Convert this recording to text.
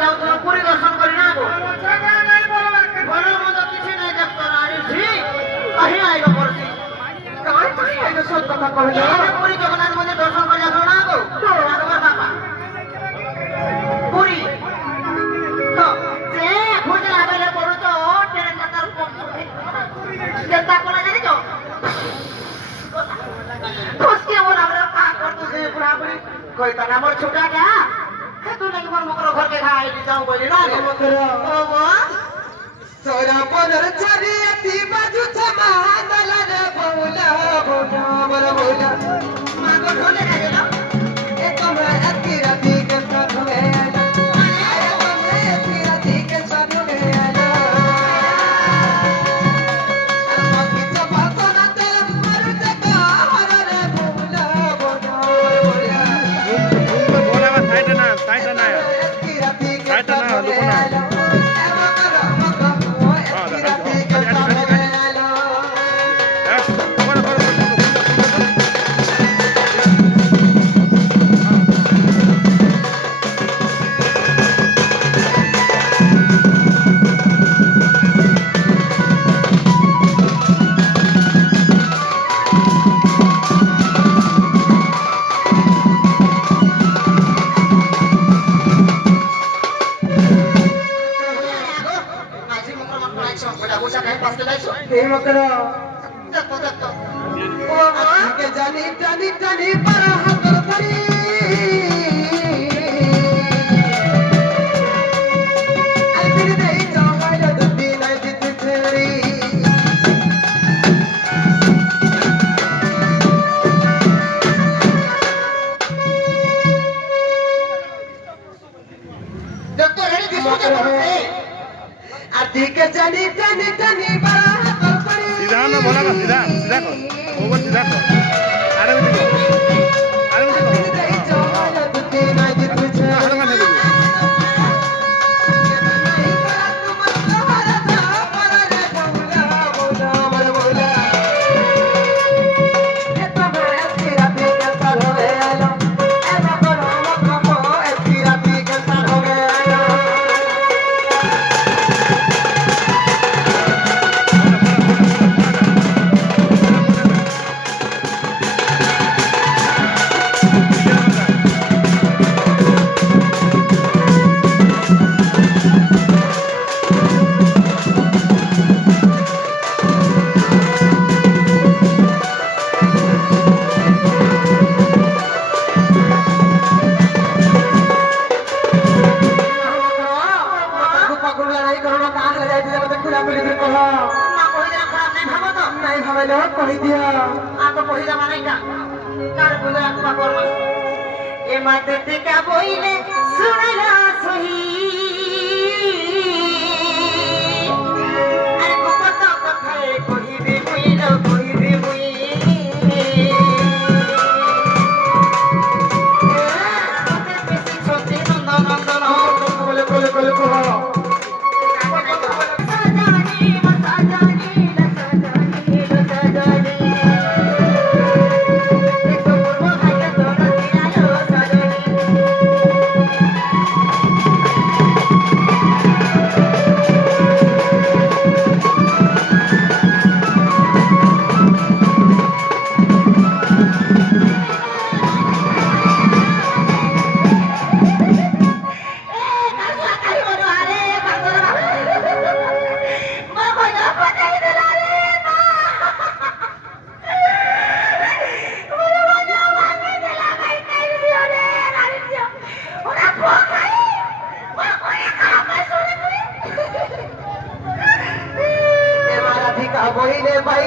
যাও পরিদর্শন করি না গো বড় মতো কিছু নাই দেখতো না আরে ঠিক কাহি আইব করছি কাই তুই এই সব কথা কইলো পুরী জগন্নাথ মন্দির দর্শন করে আসলো না গো আমার বাবা পুরী যে খুঁজে আবেলে পড়ুছ ট্রেন মাতার কম চিন্তা করে জানি তো খুশকি আমার আমরা পা করতেছে পুরাপুরি কইতা না আমার ছোটা কা তুই নাকি মোর মকর ঘরকে খাই যাও বলি না ও সোরা পদর ছাড়ি এতি বাজু ছমা দলর বউলা বউলা বর বউলা মা গো ঢোলে না গেল এ তোমরা এতি রাতি কে সাথ হয়ে আলা আরে তোমরা এতি রাতি কে সাথ হয়ে আলা আর মকি চবা কোনাতে মরতে কাহরে বউলা বউলা বউলা बोला बस साइड ना এতি রাতি কে সাইডটা না, সাথ লুকো হয়ে না। আলা মাঝি মকর মন পড়াইছো বড় বুঝা কাই পাস লাইছো এই মকরা দেখো ও আজকে জানি জানি জানি পারা হাতর ধরি আইবির দেই জমাইল দুদি নাই দিতে ছেড়ি দেখো রেডি দিছো করতে আজকে জানি জানি জানি পারা হাতর ধরি सीधा ना बोला का सीधा सीधा कर ओवर सीधा कर अरे भी देखो अरे भी আইবির দেই देखो জমাইল দুদি নাই দিতে ছেড়ি हाथ में देखो মা কহিলা খারাপ নাই ভাবো তো কহি দিয়া আতো কহিলা মানাইটা কার বলে আকবা করবা এ মাতে থেকে বইলে শুনালা সহি আরে কত কথায় কহিবি বইল কহিবি বই সত্যি নন্দন নন্দন বলে বলে বলে কহ বহিলে ভাই